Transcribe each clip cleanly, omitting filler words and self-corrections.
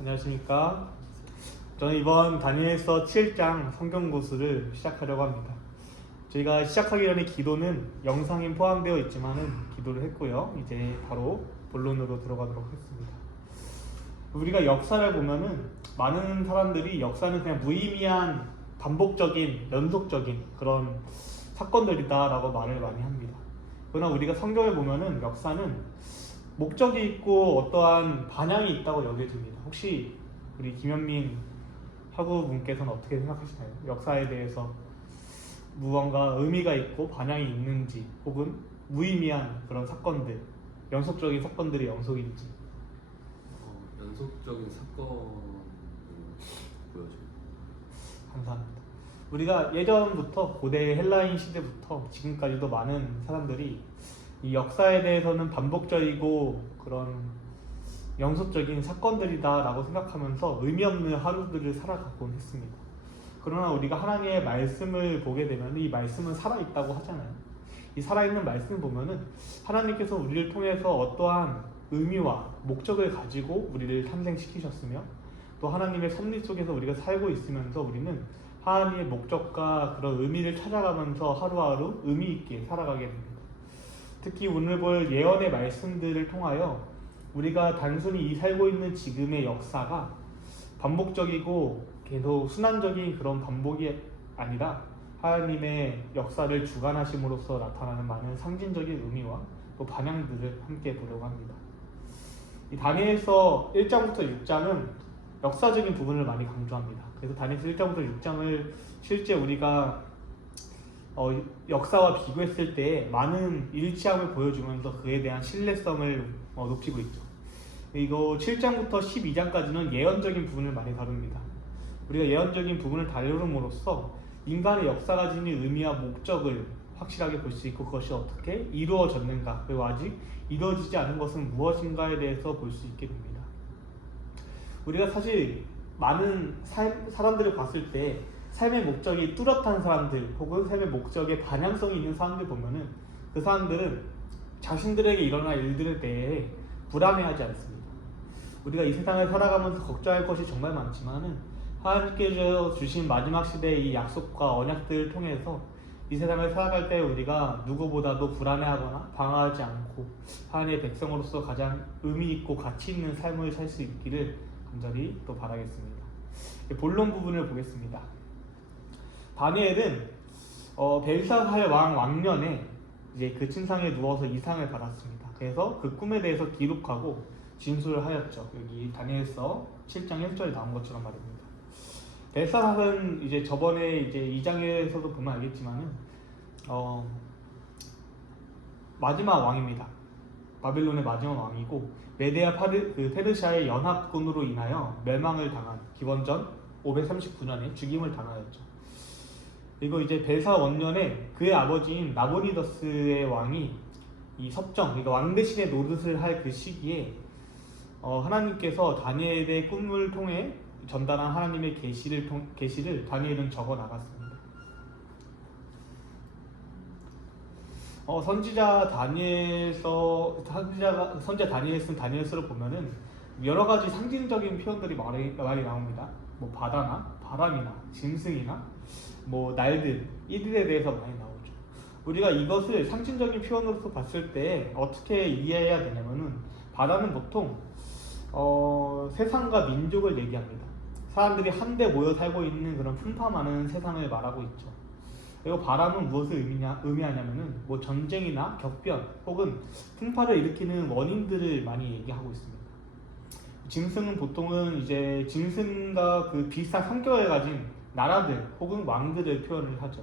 안녕하십니까. 저는 이번 다니엘서 7장 성경고수를 시작하려고 합니다. 저희가 시작하기 전에 기도는 영상에 포함되어 있지만은 기도를 했고요. 이제 바로 본론으로 들어가도록 하겠습니다. 우리가 역사를 보면은 많은 사람들이 역사는 그냥 무의미한 반복적인 연속적인 그런 사건들이다라고 말을 많이 합니다. 그러나 우리가 성경을 보면은 역사는 목적이 있고 어떠한 반향이 있다고 여겨집니다. 혹시 우리 김현민 학우분께서는 어떻게 생각하시나요? 역사에 대해서 무언가 의미가 있고 반향이 있는지, 혹은 무의미한 그런 사건들, 연속적인 사건들의 연속인지. 연속적인 사건을 보여줘요. 감사합니다. 우리가 예전부터 고대 헬라인 시대부터 지금까지도 많은 사람들이 이 역사에 대해서는 반복적이고 그런 연속적인 사건들이다라고 생각하면서 의미 없는 하루들을 살아가곤 했습니다. 그러나 우리가 하나님의 말씀을 보게 되면 이 말씀은 살아있다고 하잖아요. 이 살아있는 말씀을 보면은 하나님께서 우리를 통해서 어떠한 의미와 목적을 가지고 우리를 탄생시키셨으며, 또 하나님의 섭리 속에서 우리가 살고 있으면서 우리는 하나님의 목적과 그런 의미를 찾아가면서 하루하루 의미 있게 살아가게 됩니다. 특히 오늘 볼 예언의 말씀들을 통하여 우리가 단순히 이 살고 있는 지금의 역사가 반복적이고 계속 순환적인 그런 반복이 아니라 하나님의 역사를 주관하심으로써 나타나는 많은 상징적인 의미와 또 반향들을 함께 보려고 합니다. 이 다니엘서 1장부터 6장은 역사적인 부분을 많이 강조합니다. 그래서 다니엘서 1장부터 6장을 실제 우리가 역사와 비교했을 때 많은 일치함을 보여주면서 그에 대한 신뢰성을 높이고 있죠. 이거 7장부터 12장까지는 예언적인 부분을 많이 다룹니다. 우리가 예언적인 부분을 다룸으로써 인간의 역사가 지닌 의미와 목적을 확실하게 볼 수 있고, 그것이 어떻게 이루어졌는가, 그리고 아직 이루어지지 않은 것은 무엇인가에 대해서 볼 수 있게 됩니다. 우리가 사실 많은 사람들을 봤을 때 삶의 목적이 뚜렷한 사람들, 혹은 삶의 목적에 반향성이 있는 사람들 보면은 그 사람들은 자신들에게 일어날 일들에 대해 불안해하지 않습니다. 우리가 이 세상을 살아가면서 걱정할 것이 정말 많지만은 하나님께서 주신 마지막 시대의 이 약속과 언약들을 통해서 이 세상을 살아갈 때 우리가 누구보다도 불안해하거나 방황하지 않고 하나님의 백성으로서 가장 의미 있고 가치 있는 삶을 살 수 있기를 간절히 또 바라겠습니다. 본론 부분을 보겠습니다. 다니엘은 벨사살 왕 왕년에 이제 그 침상에 누워서 이상을 받았습니다. 그래서 그 꿈에 대해서 기록하고 진술을 하였죠. 여기 다니엘서 7장 1절에 나온 것처럼 말입니다. 벨사살은 이제 저번에 이제 2장에서도 보면 알겠지만은 마지막 왕입니다. 바빌론의 마지막 왕이고 메데아 페르시아의 연합군으로 인하여 멸망을 당한 기원전 539년에 죽임을 당하였죠. 그리고 이제 벨사 원년에 그의 아버지인 나보니더스의 왕이 이 섭정, 그러니까 왕 대신에 노릇을 할 그 시기에 하나님께서 다니엘의 꿈을 통해 전달한 하나님의 계시를 다니엘은 적어 나갔습니다. 선지자 다니엘 쓴 다니엘서를 보면은 여러 가지 상징적인 표현들이 많이 나옵니다. 뭐 바다나 바람이나 짐승이나 뭐 날들, 이들에 대해서 많이 나오죠. 우리가 이것을 상징적인 표현으로서 봤을 때 어떻게 이해해야 되냐면은, 바다는 보통 세상과 민족을 얘기합니다. 사람들이 한데 모여 살고 있는 그런 풍파 많은 세상을 말하고 있죠. 그리고 바람은 무엇을 의미하냐면은 뭐 전쟁이나 격변 혹은 풍파를 일으키는 원인들을 많이 얘기하고 있습니다. 짐승은 보통은 이제 짐승과 그 비슷한 성격을 가진 나라들 혹은 왕들을 표현을 하죠.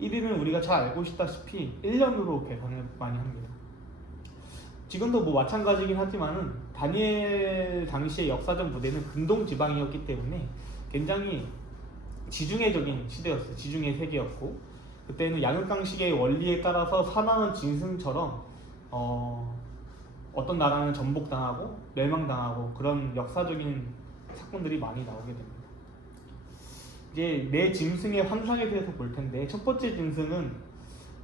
1위는 우리가 잘 알고 있다시피 1년으로 계산을 많이 합니다. 지금도 뭐 마찬가지긴 하지만은 다니엘 당시의 역사적 무대는 근동 지방이었기 때문에 굉장히 지중해적인 시대였어요. 지중해 세계였고, 그때는 양육강식의 원리에 따라서 사나운 짐승처럼 어떤 나라는 전복당하고 멸망당하고 그런 역사적인 사건들이 많이 나오게 됩니다. 이제 네 짐승의 환상에 대해서 볼 텐데, 첫 번째 짐승은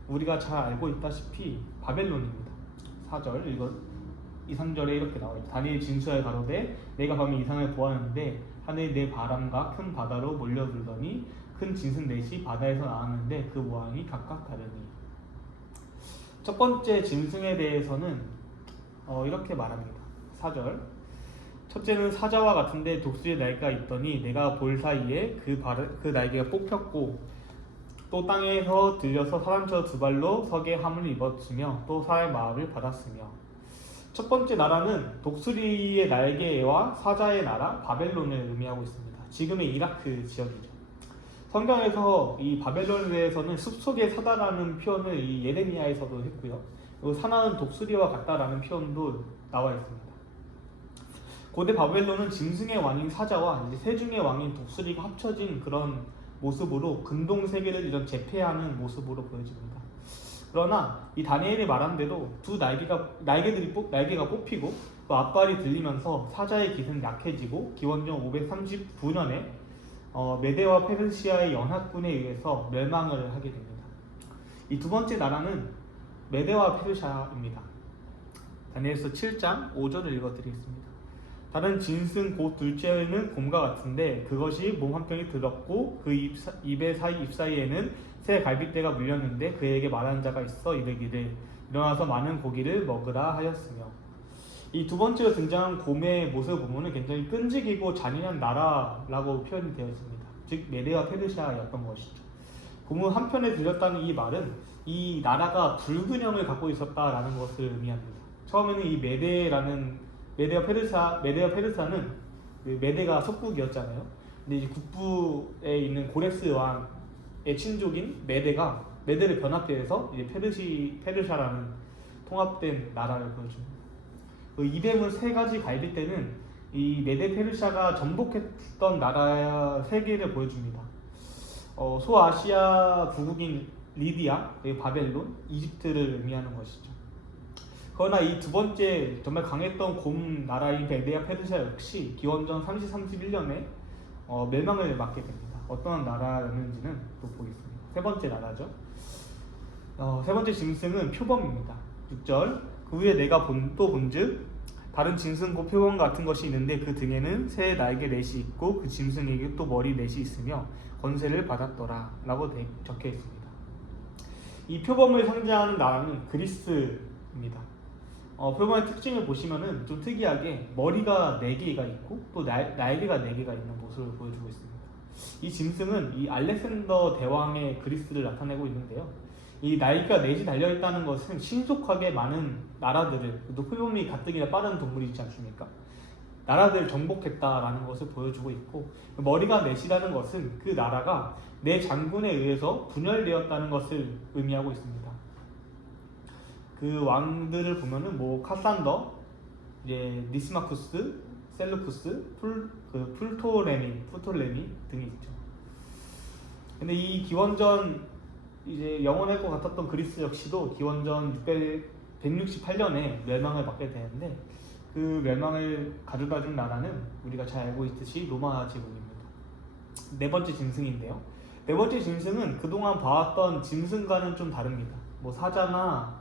우리가 잘 알고 있다시피 바벨론입니다. 4절 2~3절에 이렇게 나와 있죠. 다니엘 진수하여 가로되 내가 밤에 이상을 보았는데 하늘이 내 바람과 큰 바다로 몰려들더니 큰 짐승 넷이 바다에서 나왔는데 그 모양이 각각 다르니. 첫 번째 짐승에 대해서는 이렇게 말합니다. 4절. 첫째는 사자와 같은데 독수리의 날개가 있더니 내가 볼 사이에 그 날개가 뽑혔고 또 땅에서 들려서 사람처럼 두 발로 서게 함을 입었으며 또 사람의 마음을 받았으며. 첫 번째 나라는 독수리의 날개와 사자의 나라 바벨론을 의미하고 있습니다. 지금의 이라크 지역이죠. 성경에서 이 바벨론에 대해서는 숲속의 사자라는 표현을 이 예레미야에서도 했고요. 그리고 사나운 독수리와 같다라는 표현도 나와 있습니다. 고대 바벨론은 짐승의 왕인 사자와 이제 세중의 왕인 독수리가 합쳐진 그런 모습으로 근동 세계를 이런 제패하는 모습으로 보여집니다. 그러나 이 다니엘이 말한 대로 두 날개가 뽑히고 또 앞발이 들리면서 사자의 깃은 약해지고 기원전 539년에 메데와 페르시아의 연합군에 의해서 멸망을 하게 됩니다. 이 두 번째 나라는 메데와 페르시아입니다. 다니엘서 7장 5절을 읽어드리겠습니다. 다른 짐승 곧 둘째는 곰과 같은데 그것이 몸 한평이 들었고 그 입 사이에는 새 갈빗대가 물렸는데 그에게 말하는 자가 있어 이르기를 일어나서 많은 고기를 먹으라 하였으며. 이 두 번째로 등장한 곰의 모습을 보면 굉장히 끈질기고 잔인한 나라라고 표현이 되어 있습니다. 즉 메데와 페르시아였던 것이죠. 곰은 한편에 들렸다는 이 말은 이 나라가 불균형을 갖고 있었다라는 것을 의미합니다. 처음에는 이 메데와 페르시아는 메데가 속국이었잖아요. 근데 이제 북부에 있는 고레스 왕의 친족인 메데를 변합해서 이제 페르시아라는 통합된 나라를 보여줍니다. 그 이뱀을 세 가지 갈빗대는 이 메데 페르시아가 정복했던 나라 세 개를 보여줍니다. 소아시아 부국인 리디아, 바벨론, 이집트를 의미하는 것이죠. 그러나 이 두 번째 정말 강했던 곰 나라인 메데와 페르시아 역시 기원전 31년에 멸망을 맞게 됩니다. 어떤 나라였는지는 또 보겠습니다. 세 번째 나라죠. 세 번째 짐승은 표범입니다. 6절. 그 후에 내가 또 본즉 다른 짐승 곧 표범 같은 것이 있는데 그 등에는 새 날개 넷이 있고 그 짐승에게 또 머리 넷이 있으며 권세를 받았더라 라고 적혀 있습니다. 이 표범을 상징하는 나라는 그리스입니다. 표범의 특징을 보시면은 좀 특이하게 머리가 4개가 있고 또 날개가 4개가 있는 모습을 보여주고 있습니다. 이 짐승은 이 알렉산더 대왕의 그리스를 나타내고 있는데요. 이 날개가 4이 달려있다는 것은 신속하게 많은 나라들을, 또 표범이 가뜩이나 빠른 동물이 있지 않습니까? 나라들을 정복했다라는 것을 보여주고 있고, 머리가 4이라는 것은 그 나라가 4 장군에 의해서 분열되었다는 것을 의미하고 있습니다. 그 왕들을 보면은 카산더, 이제 니스마쿠스, 셀루쿠스, 풀토레미 등이 있죠. 근데 이 기원전 이제 영원할 것 같았던 그리스 역시도 기원전 168년에 멸망을 맞게 되는데 그 멸망을 가져다준 나라는 우리가 잘 알고 있듯이 로마 제국입니다. 네 번째 짐승인데요. 네 번째 짐승은 그동안 봐왔던 짐승과는 좀 다릅니다. 사자나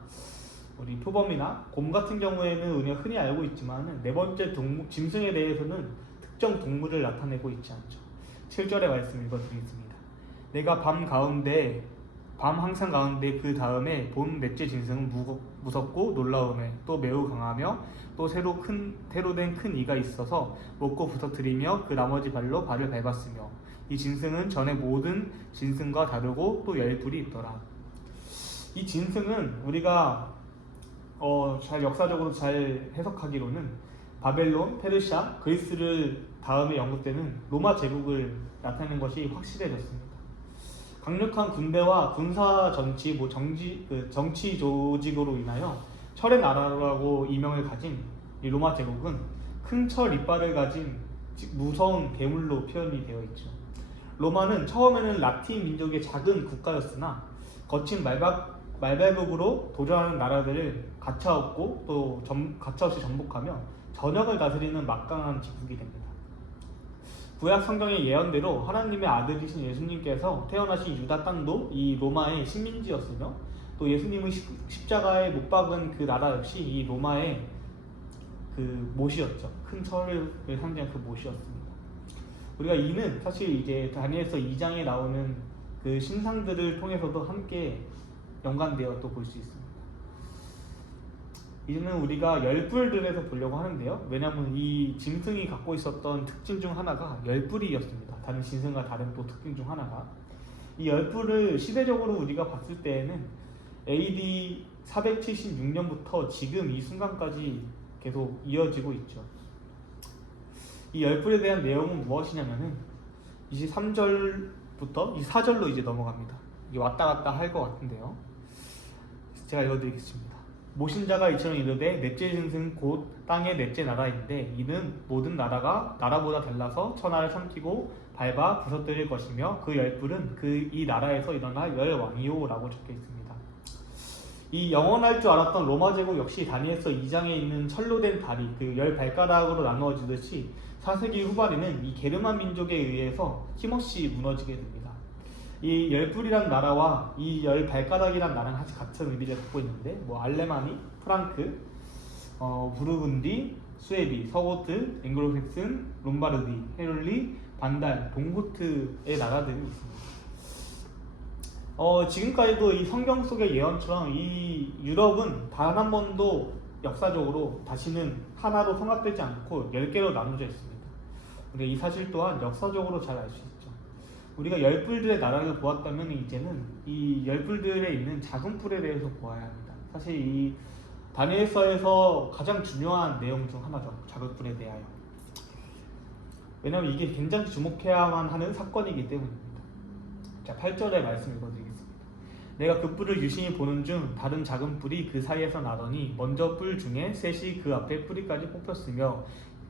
우리 표범이나 곰 같은 경우에는 우리가 흔히 알고 있지만 네 번째 짐승에 대해서는 특정 동물을 나타내고 있지 않죠. 7절의 말씀 읽어드리겠습니다. 내가 밤 항상 가운데 그 다음에 본 넷째 짐승은 무섭고 놀라움에 또 매우 강하며 또 새로 된 큰 이가 있어서 먹고 부서뜨리며 그 나머지 발로 발을 밟았으며 이 짐승은 전에 모든 짐승과 다르고 또 열불이 있더라. 이 짐승은 우리가 역사적으로 잘 해석하기로는 바벨론, 페르시아, 그리스를 다음에 영국되는 로마 제국을 나타내는 것이 확실해졌습니다. 강력한 군대와 군사 정치 조직으로 인하여 철의 나라라고 이명을 가진 이 로마 제국은 큰 철 이빨을 가진 무서운 괴물로 표현이 되어 있죠. 로마는 처음에는 라틴 민족의 작은 국가였으나 거친 말발굽으로 도전하는 나라들을 가차없고 또 가차없이 정복하며 전역을 다스리는 막강한 제국이 됩니다. 구약 성경의 예언대로 하나님의 아들이신 예수님께서 태어나신 유다 땅도 이 로마의 식민지였으며 또 예수님의 십자가에 못 박은 그 나라 역시 이 로마의 그 못이었죠. 큰 철을 상징한 그 못이었습니다. 우리가 이는 사실 이제 다니엘서 2장에 나오는 그 신상들을 통해서도 함께 연관되어 또 볼 수 있습니다. 이제는 우리가 열불들에서 보려고 하는데요. 왜냐하면 이 짐승이 갖고 있었던 특징 중 하나가 열불이었습니다. 다른 짐승과 다른 또 특징 중 하나가 이 열불을 시대적으로 우리가 봤을 때에는 AD 476년부터 지금 이 순간까지 계속 이어지고 있죠. 이 열불에 대한 내용은 무엇이냐면은 23절부터 24절로 이제 넘어갑니다. 이게 왔다 갔다 할 것 같은데요. 제가 읽어드리겠습니다. 모신자가 이처럼 이르되 넷째 짐승 곧 땅의 넷째 나라인데 이는 모든 나라가 나라보다 달라서 천하를 삼키고 밟아 부서뜨릴 것이며 그 열불은 이 나라에서 일어날 열왕이요 라고 적혀 있습니다. 이 영원할 줄 알았던 로마 제국 역시 다니엘서 2장에 있는 철로 된 다리 그 열 발가락으로 나누어지듯이 4세기 후반에는 이 게르만 민족에 의해서 힘없이 무너지게 됩니다. 이 열불이란 나라와 이 열 발가락이란 나라는 사실 같은 의미를 갖고 있는데 뭐 알레마니, 프랑크, 부르군디, 수에비, 서고트, 앵글로색슨, 롬바르디, 헤룰리, 반달, 동고트의 나라들이 있습니다. 지금까지도 이 성경 속의 예언처럼 이 유럽은 단 한 번도 역사적으로 다시는 하나로 통합되지 않고 10개로 나눠져 있습니다. 근데 이 사실 또한 역사적으로 잘 알 수 있죠. 우리가 열불들의 나라를 보았다면 이제는 이 열불들에 있는 작은 뿔에 대해서 보아야 합니다. 사실 이 다니엘서에서 가장 중요한 내용 중 하나죠. 작은 뿔에 대하여. 왜냐하면 이게 굉장히 주목해야만 하는 사건이기 때문입니다. 자, 8절의 말씀 읽어드리겠습니다. 내가 그 뿔을 유심히 보는 중 다른 작은 뿔이 그 사이에서 나더니 먼저 뿔 중에 셋이 그 앞에 뿌리까지 뽑혔으며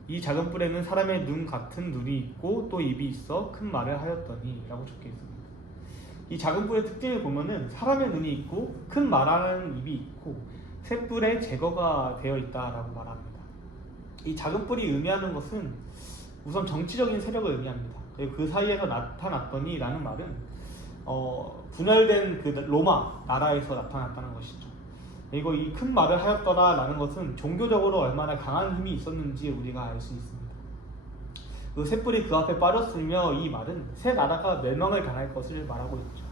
이 작은 뿔에는 사람의 눈 같은 눈이 있고 또 입이 있어 큰 말을 하였더니 라고 적혀 있습니다. 이 작은 뿔의 특징을 보면은 사람의 눈이 있고 큰 말하는 입이 있고 새 뿔에 제거가 되어 있다라고 말합니다. 이 작은 뿔이 의미하는 것은 우선 정치적인 세력을 의미합니다. 그리고 그 사이에서 나타났더니 라는 말은 분열된 그 로마 나라에서 나타났다는 것이죠. 그리고 이 큰 말을 하였더라 라는 것은 종교적으로 얼마나 강한 힘이 있었는지 우리가 알 수 있습니다. 그 셋뿔이 그 앞에 빠졌으며 이 말은 새 나라가 멸망을 당할 것을 말하고 있죠.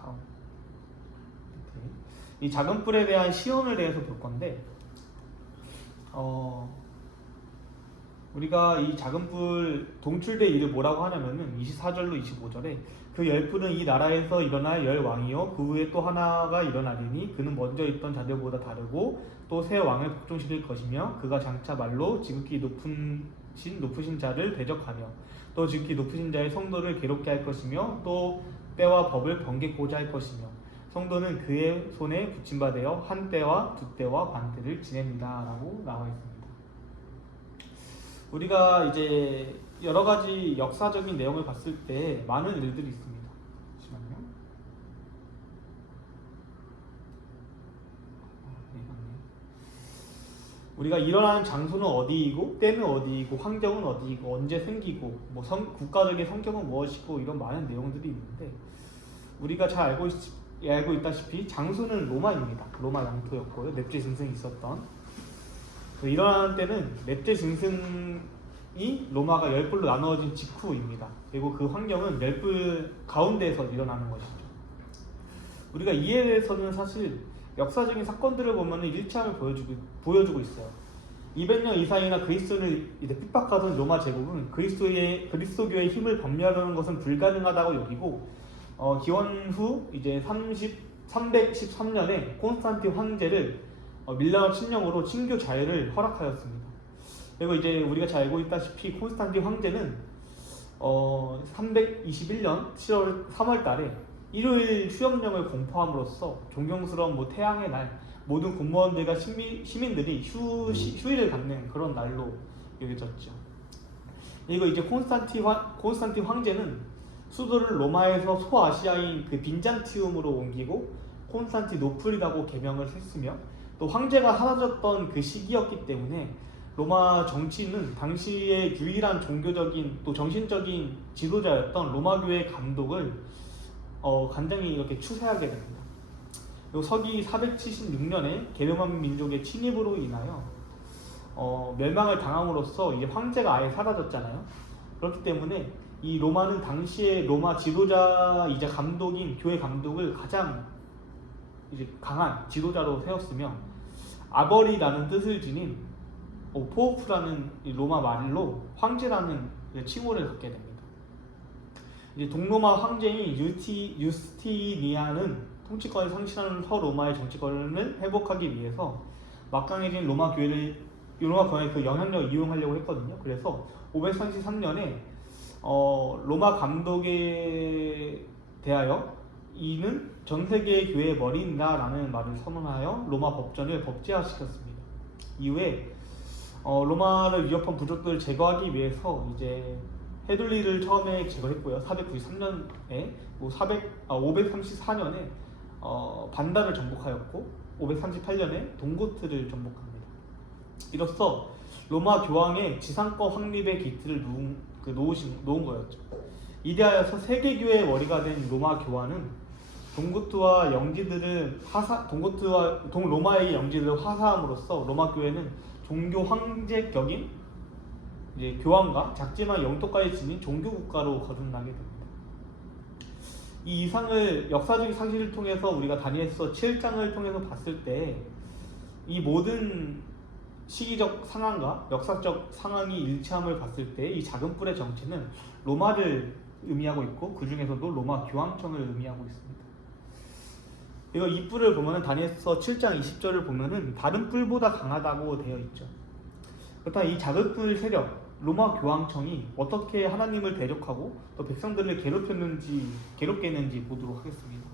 다음 이 작은 뿔에 대한 시온을 대해서 볼 건데 우리가 이 작은 뿔 동출된 이를 뭐라고 하냐면은 24절로 25절에 그 열뿔은 이 나라에서 일어날 열왕이요 그 후에 또 하나가 일어나리니 그는 먼저 있던 자들보다 다르고 또 새 왕을 복종시킬 것이며 그가 장차 말로 지극히 높으신 자를 대적하며 또 지극히 높으신 자의 성도를 괴롭게 할 것이며 또 때와 법을 번개고자 할 것이며 성도는 그의 손에 붙임받아 한 때와 두 때와 반 때를 지냅니다 라고 나와 있습니다. 우리가 이제 여러 가지 역사적인 내용을 봤을 때 많은 일들이 있습니다. 잠시만요. 우리가 일어나는 장소는 어디이고 때는 어디이고 환경은 어디이고 언제 생기고 뭐 국가적인 성격은 무엇이고 이런 많은 내용들이 있는데 우리가 잘 알고 있다시피 장소는 로마입니다. 로마 영토였고요. 넷째 짐승이 있었던 일어나는 때는 넷째 짐승이 로마가 열불로 나누어진 직후입니다. 그리고 그 환경은 열불 가운데에서 일어나는 것이죠. 우리가 이에 대해서는 사실 역사적인 사건들을 보면 일치함을 보여주고 있어요. 200년 이상이나 그리스도를 이제 핍박하던 로마 제국은 그리스도교의 힘을 범죄하려는 것은 불가능하다고 여기고 기원 후 이제 313년에 콘스탄틴 황제를 밀라노 침령으로 신교 자유를 허락하였습니다. 그리고 이제 우리가 잘 알고 있다시피 콘스탄틴 황제는 321년 3월 달에 일요일 휴업령을 공포함으로써 존경스러운 태양의 날 모든 공무원들과 시민들이 휴일을 갖는 그런 날로 여겨졌죠. 그리고 이제 콘스탄틴 황제는 수도를 로마에서 소아시아인 그 빈잔티움으로 옮기고 콘스탄티노플이라고 개명을 했으며 또 황제가 사라졌던 그 시기였기 때문에 로마 정치인은 당시의 유일한 종교적인 또 정신적인 지도자였던 로마교의 감독을 간장히 이렇게 추세하게 됩니다. 요 서기 476년에 게르만 민족의 침입으로 인하여 멸망을 당함으로써 이제 황제가 아예 사라졌잖아요. 그렇기 때문에 이 로마는 당시에 로마 지도자이자 감독인 교회 감독을 가장 이제 강한 지도자로 세웠으며 아버리라는 뜻을 지닌 포프라는 로마 말로 황제라는 칭호를 갖게 됩니다. 이제 동로마 황제인 유스티니아는 통치권을 상실하는 서로마의 정치권을 회복하기 위해서 막강해진 로마 교회의 그 영향력을 이용하려고 했거든요. 그래서 533년에 로마 감독에 대하여 이는 전 세계의 교회의 머리인다라는 말을 선언하여 로마 법전을 법제화시켰습니다. 이후에 로마를 위협한 부족들을 제거하기 위해서 이제 헤둘리를 처음에 제거했고요. 493년에 534년에 반다를 정복하였고 538년에 동고트를 정복합니다. 이로써 로마 교황의 지상권 확립의 기틀을 놓은 거였죠. 이대하여서 세계교회의 머리가 된 로마 교황은 동로마의 영지들을 화사함으로써 로마 교회는 종교 황제격인 이제 교황과 작지만 영토까지 지닌 종교 국가로 거듭나게 됩니다. 이 이상을 역사적 사실을 통해서 우리가 다니엘서 7장을 통해서 봤을 때 이 모든 시기적 상황과 역사적 상황이 일치함을 봤을 때 이 작은 뿔의 정체는 로마를 의미하고 있고 그 중에서도 로마 교황청을 의미하고 있습니다. 이거 이 뿔을 보면은 다니엘서 7장 20절을 보면은 다른 뿔보다 강하다고 되어 있죠. 그렇다면 이 작은 뿔 세력 로마 교황청이 어떻게 하나님을 대적하고 또 백성들을 괴롭게 했는지 보도록 하겠습니다.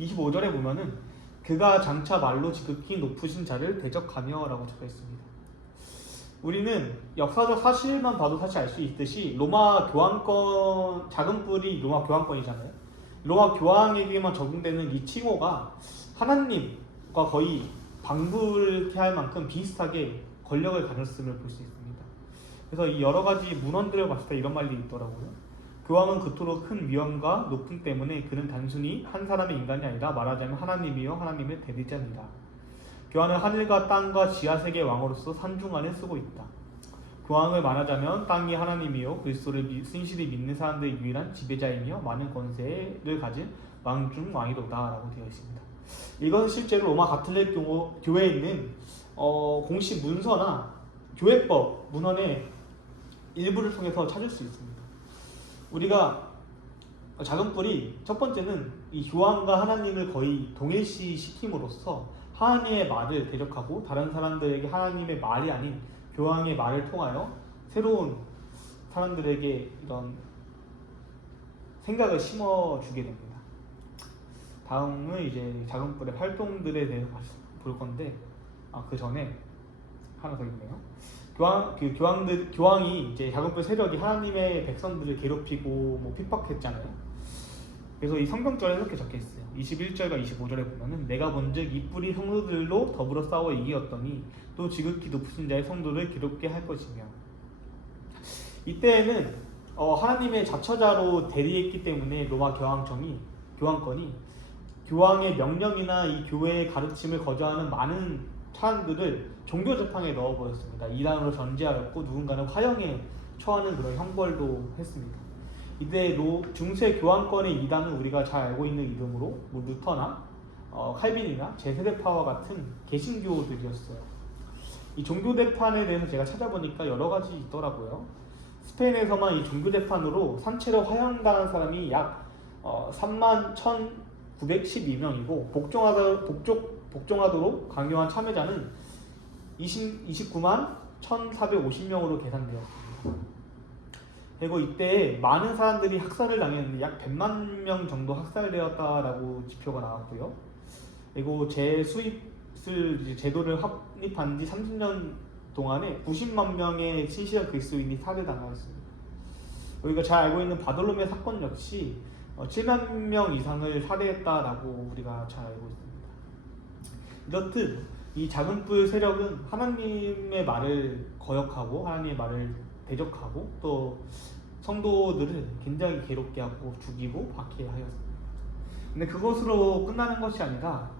25절에 보면은 그가 장차 말로 지극히 높으신 자를 대적하며 라고 적혀 있습니다. 우리는 역사적 사실만 봐도 사실 알 수 있듯이 로마 교황권, 작은 뿔이 로마 교황권이잖아요. 로마 교황에게만 적용되는 이 칭호가 하나님과 거의 방불케 할 만큼 비슷하게 권력을 가졌음을 볼 수 있습니다. 그래서 이 여러 가지 문헌들을 봤을 때 이런 말이 있더라고요. 교황은 그토록 큰 위엄과 높음 때문에 그는 단순히 한 사람의 인간이 아니라 말하자면 하나님이요 하나님의 대리자입니다. 교황은 하늘과 땅과 지하세계 왕으로서 산중안에 쓰고 있다. 교황을 말하자면 땅이 하나님이요 그리스도를 신실히 믿는 사람들의 유일한 지배자이며 많은 권세를 가진 왕 중 왕이로다 라고 되어 있습니다. 이것은 실제로 로마 가톨릭 교회에 있는 공식 문서나 교회법 문헌의 일부를 통해서 찾을 수 있습니다. 우리가 작은 뿔이 첫 번째는 이 교황과 하나님을 거의 동일시시킴으로써 하나님의 말을 대적하고 다른 사람들에게 하나님의 말이 아닌 교황의 말을 통하여 새로운 사람들에게 이런 생각을 심어주게 됩니다. 다음은 이제 작은 뿔의 활동들에 대해서 볼 건데 그 전에 하나 더 있네요. 교황이 이제 작은 뿔 세력이 하나님의 백성들을 괴롭히고 핍박했잖아요. 그래서 이 성경절에 이렇게 적혀 있어요. 21절과 25절에 보면은 내가 본즉 이 뿔이 성도들로 더불어 싸워 이기었더니 또 지극히 높으신 자의 성도를 괴롭게 할 것이며 이때에는 하나님의 자처자로 대리했기 때문에 로마 교황권이 교황의 명령이나 이 교회의 가르침을 거부하는 많은 사람들을 종교재판에 넣어버렸습니다. 이단으로 전제하였고 누군가는 화형에 처하는 그런 형벌도 했습니다. 이때 중세 교황권의 이단은 우리가 잘 알고 있는 이름으로 루터나 칼빈이나 제세대파와 같은 개신교들이었어요. 이 종교재판에 대해서 제가 찾아보니까 여러 가지 있더라고요. 스페인에서만 이 종교재판으로 산채로 화형당한 사람이 약 31,912명이고 복종하도록 강요한 참여자는 29만 1,450명으로 계산되었습니다. 그리고 이때 많은 사람들이 학살을 당했는데 약 100만 명 정도 학살되었다라고 지표가 나왔고요. 그리고 재수입술 제도를 확립한 지 30년 동안에 90만 명의 신실한 그리스도인이 살해당하였습니다. 우리가 잘 알고 있는 바돌로메 사건 역시 7만 명 이상을 살해했다라고 우리가 잘 알고 있습니다. 이렇듯 이 작은 뿔 세력은 하나님의 말을 거역하고 하나님의 말을 대적하고 또 성도들을 굉장히 괴롭게 하고 죽이고 박해하였습니다. 근데 그것으로 끝나는 것이 아니라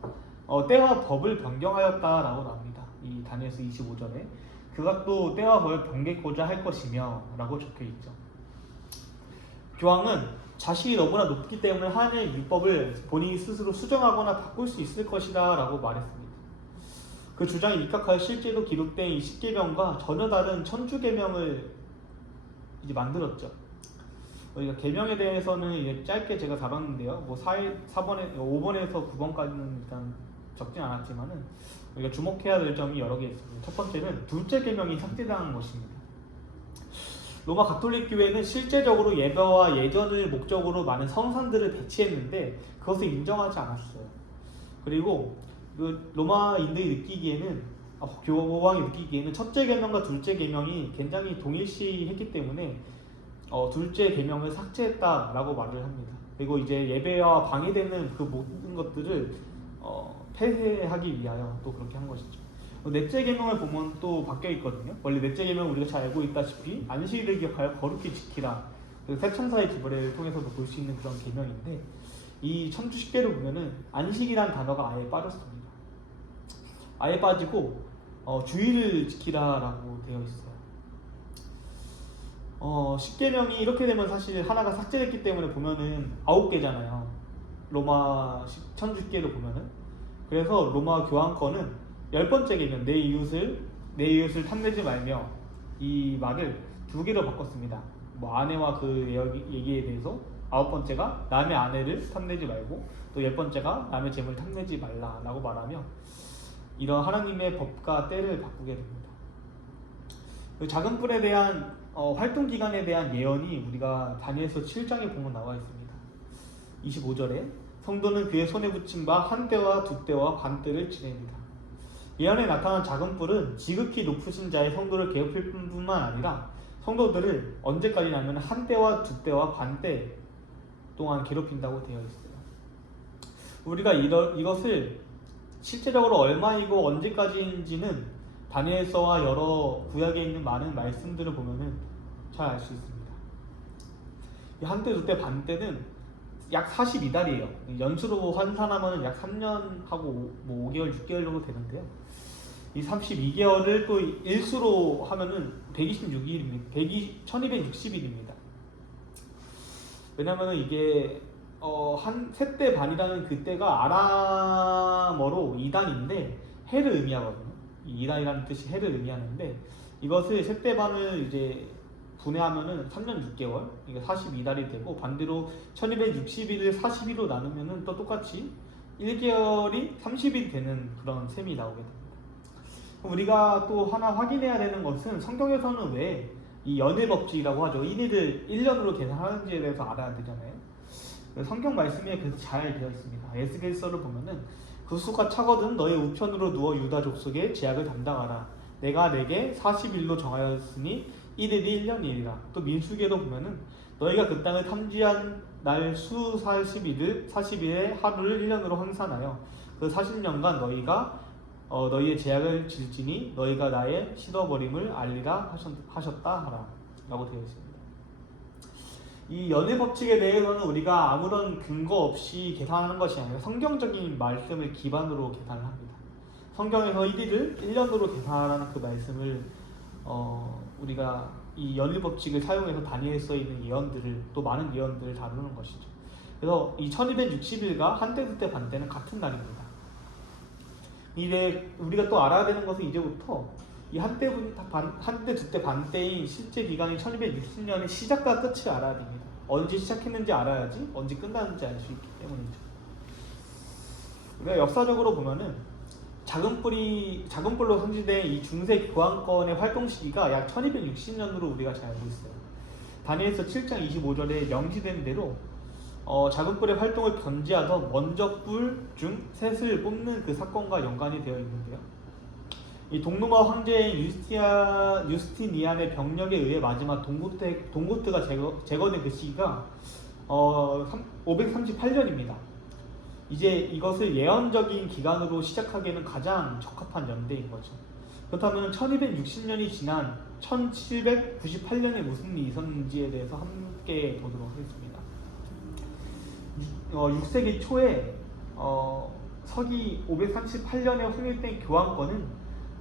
때와 법을 변경하였다라고 나옵니다. 이 다니엘서 25절에 그가 또 때와 법을 변개코자 할 것이며 라고 적혀있죠. 교황은 자신이 너무나 높기 때문에 하나님의 율법을 본인이 스스로 수정하거나 바꿀 수 있을 것이다 라고 말했습니다. 그 주장에 입각하여 실제로 기록된 이 십계명과 전혀 다른 천주계명을 이제 만들었죠. 우리가 계명에 대해서는 이제 짧게 제가 다뤘는데요. 뭐 4번에 5번에서 9번까지는 일단 적진 않았지만은 우리가 주목해야 될 점이 여러 개 있습니다. 첫 번째는 둘째 계명이 삭제당한 것입니다. 로마 가톨릭 교회는 실제적으로 예배와 예전을 목적으로 많은 성산들을 배치했는데 그것을 인정하지 않았어요. 그리고 그 로마인들이 느끼기에는 교황이 느끼기에는 첫째 계명과 둘째 계명이 굉장히 동일시했기 때문에 둘째 계명을 삭제했다라고 말을 합니다. 그리고 이제 예배와 방해되는 그 모든 것들을 폐해하기 위하여 또 그렇게 한 것이죠. 넷째 계명을 보면 또 바뀌어 있거든요. 원래 넷째 계명은 우리가 잘 알고 있다시피 안식일을 기억하여 거룩히 지키라. 새 천사의 기별을 통해서도 볼 수 있는 그런 계명인데 이 천주 십계를 보면은 안식이란 단어가 아예 빠졌습니다. 아예 빠지고 주일을 지키라라고 되어 있어요. 십계명이 이렇게 되면 사실 하나가 삭제됐기 때문에 보면은 9개잖아요. 로마 천주 십계를 보면은. 그래서 로마 교황권은 10번째 계명 내 이웃을 탐내지 말며 이 말을 2개로 바꿨습니다. 뭐 아내와 그 얘기에 대해서 9번째가 남의 아내를 탐내지 말고 또 10번째가 남의 재물을 탐내지 말라라고 말하며 이런 하나님의 법과 때를 바꾸게 됩니다. 작은 뿔에 대한 활동 기간에 대한 예언이 우리가 다니엘서 7장에 보면 나와 있습니다. 25절에 성도는 그의 손에 붙인 바 한 때와 두 때와 반 때를 지냅니다. 예언에 나타난 작은 뿔은 지극히 높으신 자의 성도를 괴롭힐 뿐만 아니라 성도들을 언제까지냐면 한 때와 두 때와 반 때 동안 괴롭힌다고 되어 있어요. 우리가 이것을 실제적으로 얼마이고 언제까지인지는 다니엘서와 여러 구약에 있는 많은 말씀들을 보면은 잘 알 수 있습니다. 한 때, 두 때, 반 때는 약 42달이에요. 연수로 환산하면 약 3년하고 뭐 5개월, 6개월 정도 되는데요. 이 32개월을 또 일수로 하면은 126일입니다. 1260일입니다. 왜냐면은 이게 한 세때 반이라는 그때가 아람어로 2단인데 해를 의미하거든요. 이 2단이라는 뜻이 해를 의미하는데 이것을 세때 반을 이제 분해하면은 3년 6개월, 이게 42달이 되고 반대로 1260일을 42로 나누면은 또 똑같이 1개월이 30일이 되는 그런 셈이 나오게 됩니다. 우리가 또 하나 확인해야 되는 것은 성경에서는 왜 이 연일 법칙이라고 하죠. 1일을 1년으로 계산하는지에 대해서 알아야 되잖아요. 성경 말씀에 그래서 잘 되어 있습니다. 에스겔서를 보면은 그 수가 차거든 너의 우편으로 누워 유다 족속의 제약을 담당하라. 내가 내게 40일로 정하였으니 1일이 1년이라. 또 민수기에도 보면은 너희가 그 땅을 탐지한 날 수 40일에 하루를 1년으로 환산하여 그 40년간 너희가 너희의 제약을 질지니 너희가 나의 씻어버림을 알리라 하셨다 하라 라고 되어 있습니다. 이 연일 법칙에 대해서는 우리가 아무런 근거 없이 계산하는 것이 아니라 성경적인 말씀을 기반으로 계산을 합니다. 성경에서 1일을 1년으로 계산하라는 그 말씀을 우리가 이 연일 법칙을 사용해서 다니엘서에 있는 예언들을 또 많은 예언들을 다루는 것이죠. 그래서 이 1260일과 한때 두때 반때는 같은 날입니다. 이제 우리가 또 알아야 되는 것은 이제부터 이 한때 두때 반때인 실제 기간인 1260년의 시작과 끝을 알아야 됩니다. 언제 시작했는지 알아야지 언제 끝났는지 알 수 있기 때문이죠. 우리가 역사적으로 보면은 작은 뿔로 상징된 이 중세 교황권의 활동 시기가 약 1260년으로 우리가 잘 알고 있어요. 다니엘서 7장 25절에 명시된 대로 작은 뿔의 활동을 견제하던 먼저 뿔 중 셋을 뽑는 그 사건과 연관이 되어 있는데요. 이 동로마 황제인 유스티니안의 병력에 의해 마지막 동고트가 제거된 그 시기가 538년입니다. 이제 이것을 예언적인 기간으로 시작하기에는 가장 적합한 연대인 거죠. 그렇다면 1260년이 지난 1798년에 무슨 일이 있었는지에 대해서 함께 보도록 하겠습니다. 6세기 초에 서기 538년에 확립된 교황권은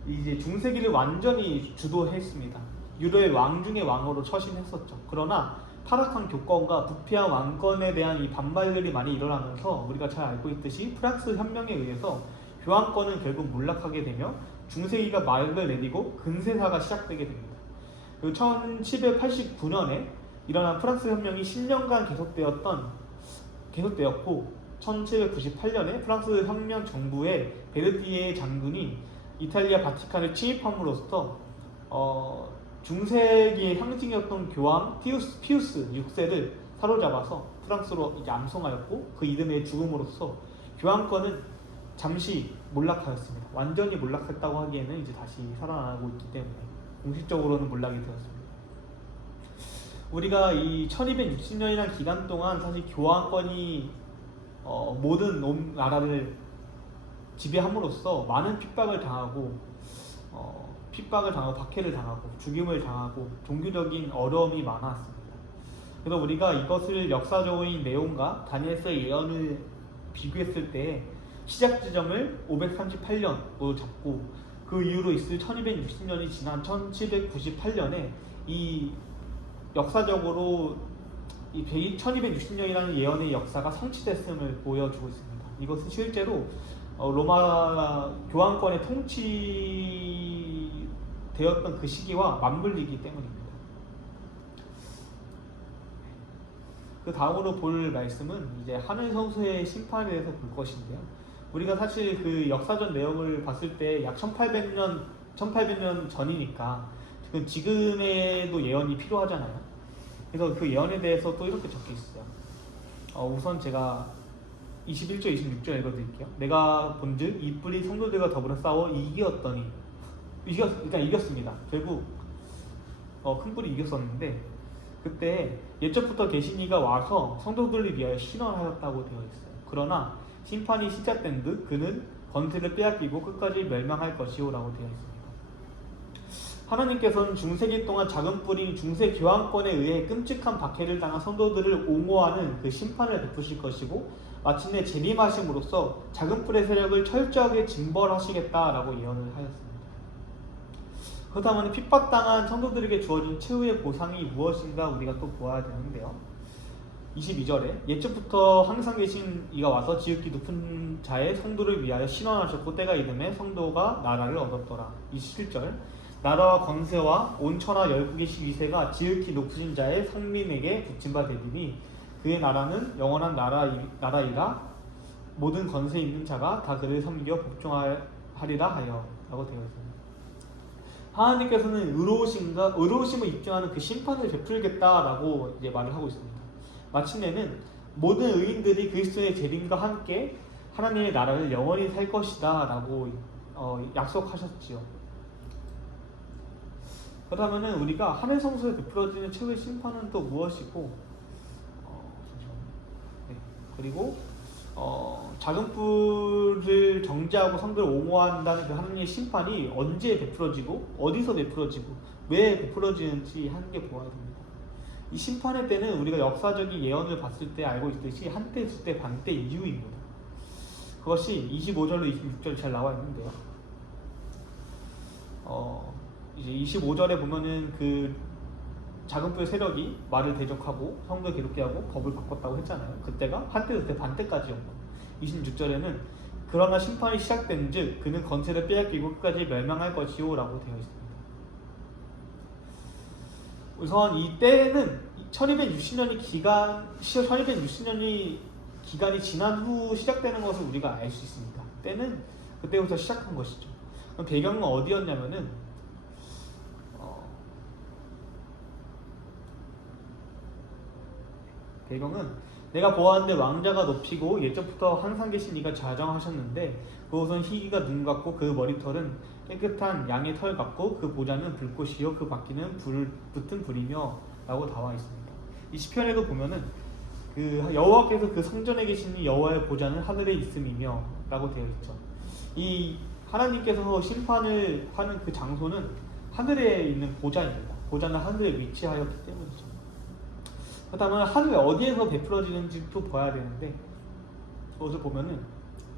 이제 중세기를 완전히 주도했습니다. 유럽의 왕 중의 왕으로 처신했었죠. 그러나 타락한 교권과 부패한 왕권에 대한 이 반발들이 많이 일어나면서 우리가 잘 알고 있듯이 프랑스 혁명에 의해서 교황권은 결국 몰락하게 되며 중세기가 막을 내리고 근세사가 시작되게 됩니다. 그리고 1789년에 일어난 프랑스 혁명이 10년간 계속되었고 1798년에 프랑스 혁명 정부의 베르디에 장군이 이탈리아 바티칸을 침입함으로써 중세기의 상징이었던 교황 피우스 6세를 사로잡아서 프랑스로 이제 암송하였고 그 이듬해 죽음으로써 교황권은 잠시 몰락하였습니다. 완전히 몰락했다고 하기에는 이제 다시 살아나고 있기 때문에 공식적으로는 몰락이 되었습니다. 우리가 이 1260년이라는 기간 동안 사실 교황권이 모든 나라를 지배함으로써 많은 핍박을 당하고 박해를 당하고 죽임을 당하고 종교적인 어려움이 많았습니다. 그래서 우리가 이것을 역사적인 내용과 다니엘서의 예언을 비교했을 때 시작 지점을 538년으로 잡고 그 이후로 있을 1260년이 지난 1798년에 이 역사적으로 이 1260년이라는 예언의 역사가 성취됐음을 보여주고 있습니다. 이것은 실제로 로마 교황권의 통치되었던 그 시기와 맞물리기 때문입니다. 그 다음으로 볼 말씀은 이제 하늘 성소의 심판에 대해서 볼 것인데요. 우리가 사실 그 역사적 내용을 봤을 때 약 1800년 전이니까 지금에도 예언이 필요하잖아요. 그래서 그 예언에 대해서 또 이렇게 적혀 있어요. 우선 제가 21절, 26절 읽어드릴게요. 내가 본즉 이 뿔이 성도들과 더불어 싸워 이겼습니다. 결국 큰 뿔이 이겼었는데 그때 옛적부터 계신 이가 와서 성도들을 위하여 신원하였다고 되어 있어요. 그러나 심판이 시작된 듯 그는 권세를 빼앗기고 끝까지 멸망할 것이오 라고 되어 있습니다. 하나님께서는 중세기 동안 작은 뿔인 중세 교황권에 의해 끔찍한 박해를 당한 성도들을 옹호하는 그 심판을 베푸실 것이고 마침내 재림하심으로써 작은 뿔의 세력을 철저하게 징벌하시겠다라고 예언을 하였습니다. 그렇다면 핍박당한 성도들에게 주어진 최후의 보상이 무엇인가 우리가 또 보아야 되는데요. 22절에 옛적부터 항상 계신 이가 와서 지극히 높은 자의 성도를 위하여 신원하셨고 때가 이름에 성도가 나라를 얻었더라. 27절 나라와 권세와 온 천하 열국의 12세가 지극히 높으신 자의 성민에게 붙임 바 되리니 그의 나라는 영원한 나라이라 모든 권세 있는 자가 다 그를 섬겨 복종하리라 하여 라고 되어 있습니다. 하나님께서는 의로우심을 입증하는 그 심판을 베풀겠다라고 이제 말을 하고 있습니다. 마침내는 모든 의인들이 그리스도의 재림과 함께 하나님의 나라를 영원히 살 것이다 라고 약속하셨지요. 그렇다면 우리가 하늘 성소에 베풀어지는 최후의 심판은 또 무엇이고 그리고 작은 뿔을 정죄하고 성도를 옹호한다는 그 하나님의 심판이 언제 베풀어지고 어디서 베풀어지고 왜 베풀어지는지 하는 게 보아야 됩니다. 이 심판의 때는 우리가 역사적인 예언을 봤을 때 알고 있듯이 한때, 두때, 반때 이후입니다. 그것이 25절로 26절 잘 나와 있는데요. 이제 25절에 보면은 그 작은 뿔 세력이 말을 대적하고 성도를 괴롭게 하고 법을 바꿨다고 했잖아요. 그때가 한때, 두때, 반때까지였고 26절에는 그러나 심판이 시작된 즉 그는 권세를 빼앗기고 끝까지 멸망할 것이요 라고 되어 있습니다. 우선 이 때는 1260년이 기간이 지난 후 시작되는 것을 우리가 알 수 있습니다. 때는 그때부터 시작한 것이죠. 그럼 배경은 어디였냐면은 배경은 내가 보았는데 왕자가 높이고 예전부터 항상 계신 이가 자정하셨는데 그 옷은 희기가 눈 같고 그 머리털은 깨끗한 양의 털 같고 그 보좌는 불꽃이요 그 바퀴는 붙은 불이며 라고 나와 있습니다. 이 시편에도 보면은 그 여호와께서 그 성전에 계신 여호와의 보좌는 하늘에 있음이며 라고 되어 있죠. 이 하나님께서 심판을 하는 그 장소는 하늘에 있는 보좌입니다. 보좌는 하늘에 위치하였기 때문이죠. 그렇다면 하늘 어디에서 베풀어지는지 또 봐야 되는데 그것을 보면은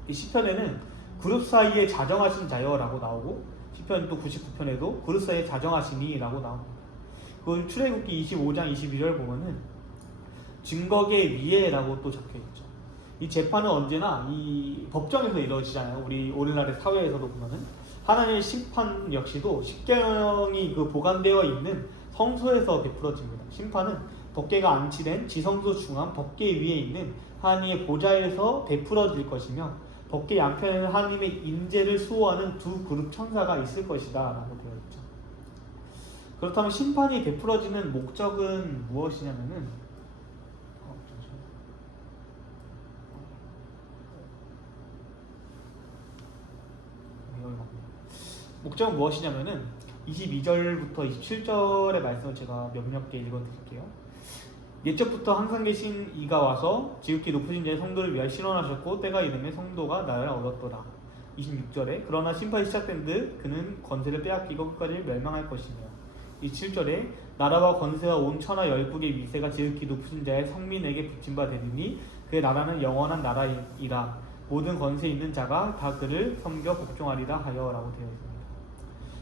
이 시편에는 그룹 사이에 자정하신 자여라고 나오고 시편 또 99편에도 그룹 사이에 자정하시니라고 나옵니다. 그 출애굽기 25장 21절 보면은 증거계 위에라고 또 적혀 있죠. 이 재판은 언제나 이 법정에서 이루어지잖아요. 우리 오늘날의 사회에서도 보면은 하나님의 심판 역시도 십계명이 그 보관되어 있는 성소에서 베풀어집니다. 심판은 법궤가 안치된 지성소 중앙 법궤 위에 있는 하나님의 보좌에서 베풀어질 것이며 법궤 양편에는 하나님의 인재를 수호하는 두 그룹 천사가 있을 것이다 라고 되어 있죠. 그렇다면 심판이 베풀어지는 목적은 무엇이냐면은 목적은 무엇이냐면은 22절부터 27절의 말씀을 제가 몇몇 개 읽어드릴게요. 옛적부터 항상 계신 이가 와서 지극히 높으신 자의 성도를 위하여 실현하셨고 때가 이르매 성도가 나를 얻었도다. 26절에 그러나 심판이 시작된 듯 그는 권세를 빼앗기고 끝까지 멸망할 것이며 27절에 나라와 권세와 온 천하 열국의 위세가 지극히 높으신 자의 성민에게 붙임 바 되리니 그의 나라는 영원한 나라이라 모든 권세 있는 자가 다 그를 섬겨 복종하리라 하여라고 되어 있습니다.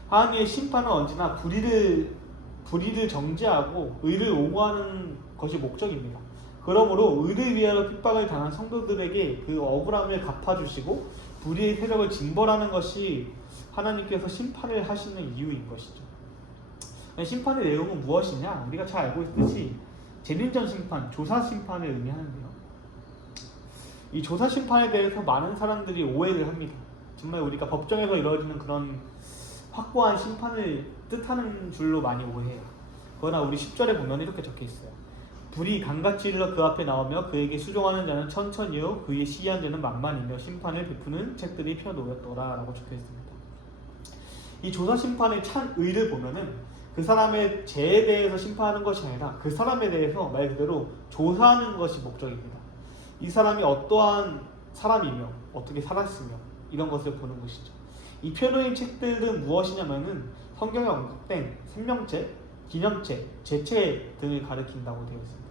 하나님의 심판은 언제나 불의를 정죄하고 의를 옹호하는 것이 목적입니다. 그러므로 의를 위하여 핍박을 당한 성도들에게 그 억울함을 갚아주시고 불의의 세력을 징벌하는 것이 하나님께서 심판을 하시는 이유인 것이죠. 심판의 내용은 무엇이냐? 우리가 잘 알고 있듯이 재림전 심판, 조사 심판을 의미하는데요. 이 조사 심판에 대해서 많은 사람들이 오해를 합니다. 정말 우리가 법정에서 이루어지는 그런 확고한 심판을 뜻하는 줄로 많이 오해해요. 그러나 우리 10절에 보면 이렇게 적혀 있어요. 불이 강같이 일러 그 앞에 나오며 그에게 수종하는 자는 천천히요 그의 시기한 자는 만만이며 심판을 베푸는 책들이 펴놓였더라 라고 적혀 있습니다. 이 조사 심판의 참 의를 보면은 그 사람의 죄에 대해서 심판하는 것이 아니라 그 사람에 대해서 말 그대로 조사하는 것이 목적입니다. 이 사람이 어떠한 사람이며 어떻게 살았으며 이런 것을 보는 것이죠. 이 펴놓인 책들은 무엇이냐면은 성경에 언급된 생명책, 기념책, 제책 등을 가리킨다고 되어 있습니다.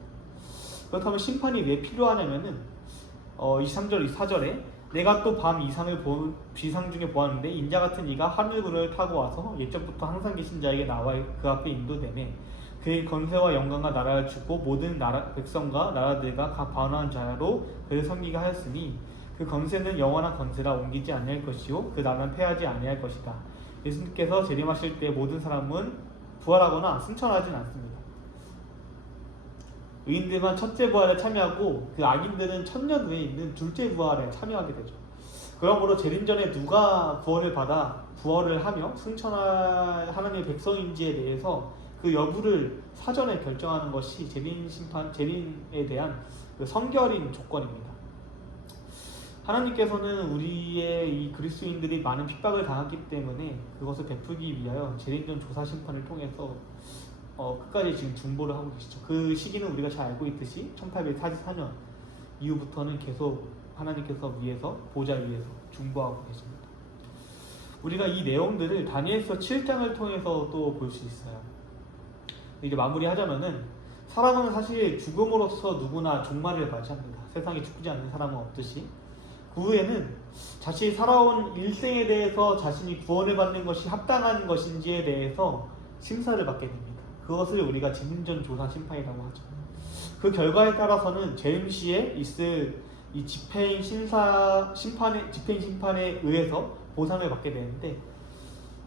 그렇다면 심판이 왜 필요하냐면은 23절, 24절에 내가 또 밤 이상을 비상 중에 보았는데 인자 같은 이가 하늘구름을 타고 와서 옛적부터 항상 계신 자에게 나와 그 앞에 인도되매 그의 권세와 영광과 나라를 주고 모든 백성과 나라들과 각 반환한 자로 그를 섬기게 하였으니 그 권세는 영원한 권세라 옮기지 아니할 것이요 그 나라는 패하지 아니할 것이다. 예수님께서 재림하실 때 모든 사람은 부활하거나 승천하진 않습니다. 의인들만 첫째 부활에 참여하고 그 악인들은 천년 후에 있는 둘째 부활에 참여하게 되죠. 그러므로 재림 전에 누가 구원을 받아 부활을 하며 승천할 하나님의 백성인지에 대해서 그 여부를 사전에 결정하는 것이 재림에 대한 그 선결인 조건입니다. 하나님께서는 우리의 이 그리스도인들이 많은 핍박을 당했기 때문에 그것을 베풀기 위하여 재림전 조사 심판을 통해서 끝까지 지금 중보를 하고 계시죠. 그 시기는 우리가 잘 알고 있듯이 1844년 이후부터는 계속 하나님께서 보좌 위에서 중보하고 계십니다. 우리가 이 내용들을 다니엘서 7장을 통해서 또 볼 수 있어요. 이제 마무리하자면은 사람은 사실 죽음으로써 누구나 종말을 맞이합니다. 세상에 죽지 않는 사람은 없듯이 그 후에는 자신이 살아온 일생에 대해서 자신이 구원을 받는 것이 합당한 것인지에 대해서 심사를 받게 됩니다. 그것을 우리가 재림전 조사 심판이라고 하죠. 그 결과에 따라서는 재림 시에 있을 이 집행 심판에 의해서 보상을 받게 되는데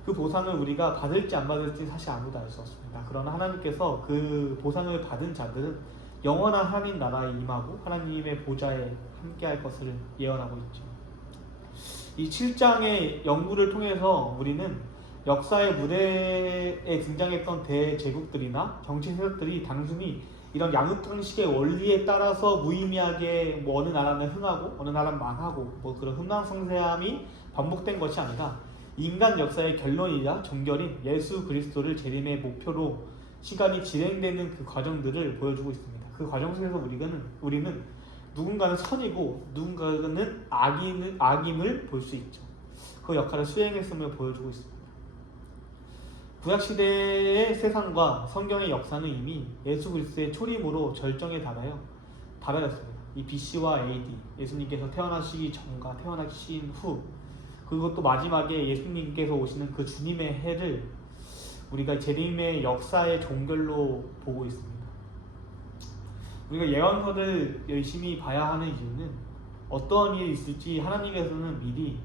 그 보상을 우리가 받을지 안 받을지 사실 아무도 알 수 없습니다. 그러나 하나님께서 그 보상을 받은 자들은 영원한 하나님 나라에 임하고 하나님의 보좌에 함께할 것을 예언하고 있죠. 이 7장의 연구를 통해서 우리는 역사의 무대에 등장했던 대제국들이나 정치 세력들이 단순히 이런 양육강식의 원리에 따라서 무의미하게 어느 나라는 흥하고 어느 나라는 망하고 그런 흥망성쇠함이 반복된 것이 아니라 인간 역사의 결론이자 종결인 예수 그리스도를 재림의 목표로 시간이 진행되는 그 과정들을 보여주고 있습니다. 그 과정 속에서 우리는 누군가는 선이고 누군가는 악임을 볼 수 있죠. 그 역할을 수행했음을 보여주고 있습니다. 구약시대의 세상과 성경의 역사는 이미 예수 그리스도의 초림으로 절정에 달하였습니다. 이 BC와 AD, 예수님께서 태어나시기 전과 태어나신 후, 그리고 또 마지막에 예수님께서 오시는 그 주님의 해를 우리가 재림의 역사의 종결로 보고 있습니다. 우리가 예언서를 열심히 봐야 하는 이유는 어떠한 일이 있을지 하나님께서는 미리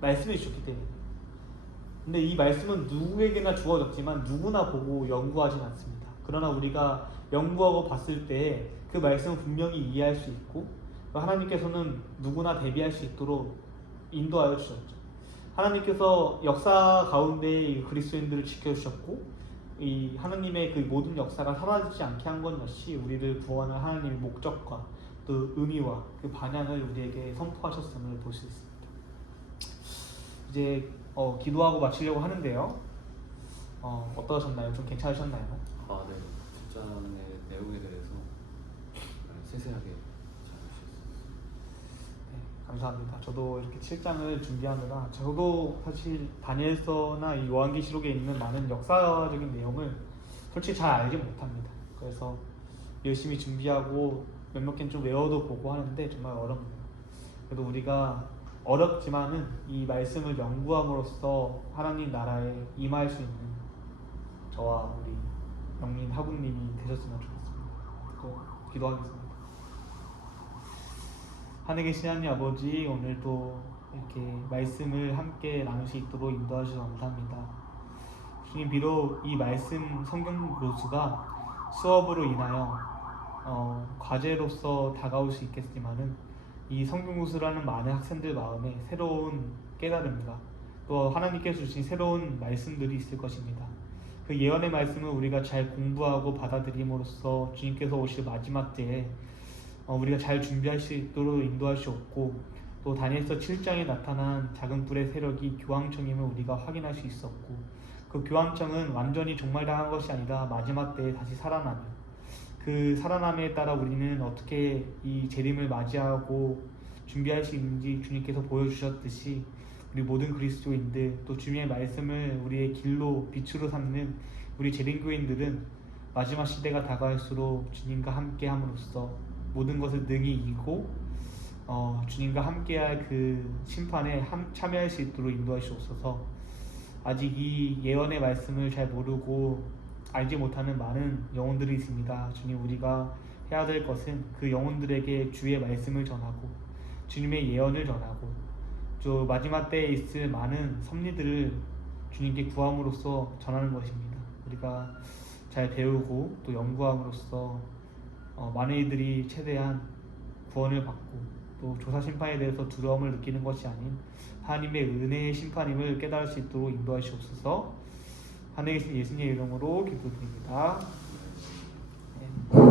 말씀해 주셨기 때문에. 근데 이 말씀은 누구에게나 주어졌지만 누구나 보고 연구하진 않습니다. 그러나 우리가 연구하고 봤을 때 그 말씀을 분명히 이해할 수 있고 하나님께서는 누구나 대비할 수 있도록 인도하여 주셨죠. 하나님께서 역사 가운데 이 그리스도인들을 지켜주셨고 이 하나님의 그 모든 역사가 사라지지 않게 한 것 역시 우리를 구원할 하나님의 목적과 또 의미와 그 반향을 우리에게 선포하셨음을 볼 수 있습니다. 이제 기도하고 마치려고 하는데요. 어떠셨나요? 좀 괜찮으셨나요? 네. 7장의 내용에 대해서 세세하게 잘 아주셨습니다. 네, 감사합니다. 저도 이렇게 7장을 준비하느라 저도 사실 다니엘서나 이 요한계시록에 있는 많은 역사적인 내용을 솔직히 잘 알지 못합니다. 그래서 열심히 준비하고 몇몇 개는 좀 외워도 보고 하는데 정말 어렵네요. 그래도 우리가 어렵지만은 이 말씀을 연구함으로써 하나님 나라에 임할 수 있는 저와 우리 영민 하국님이 되셨으면 좋겠습니다. 또 기도하겠습니다. 하늘에 계신 하나님 아버지, 오늘도 이렇게 말씀을 함께 나눌 수 있도록 인도하셔서 감사합니다. 주님, 비록 이 말씀 성경 교수가 수업으로 인하여 과제로서 다가올 수 있겠지만은 이 성경 교수라는 많은 학생들 마음에 새로운 깨달음과 또 하나님께서 주신 새로운 말씀들이 있을 것입니다. 그 예언의 말씀을 우리가 잘 공부하고 받아들임으로써 주님께서 오실 마지막 때에 우리가 잘 준비할 수 있도록 인도하시옵고, 또 다니엘서 7장에 나타난 작은 뿔의 세력이 교황청임을 우리가 확인할 수 있었고, 그 교황청은 완전히 종말당한 것이 아니라 마지막 때에 다시 살아나며 그 살아남에 따라 우리는 어떻게 이 재림을 맞이하고 준비할 수 있는지 주님께서 보여주셨듯이 우리 모든 그리스도인들 또 주님의 말씀을 우리의 길로 빛으로 삼는 우리 재림교인들은 마지막 시대가 다가올수록 주님과 함께 함으로써 모든 것을 능히 이기고 주님과 함께할 그 심판에 참여할 수 있도록 인도하시옵소서. 아직 이 예언의 말씀을 잘 모르고 알지 못하는 많은 영혼들이 있습니다. 주님, 우리가 해야 될 것은 그 영혼들에게 주의 말씀을 전하고 주님의 예언을 전하고 또 마지막 때에 있을 많은 섭리들을 주님께 구함으로써 전하는 것입니다. 우리가 잘 배우고 또 연구함으로써 많은 이들이 최대한 구원을 받고 또 조사 심판에 대해서 두려움을 느끼는 것이 아닌 하나님의 은혜의 심판임을 깨달을 수 있도록 인도하시옵소서. 하늘에 계신 예수님의 이름으로 기도드립니다. 네.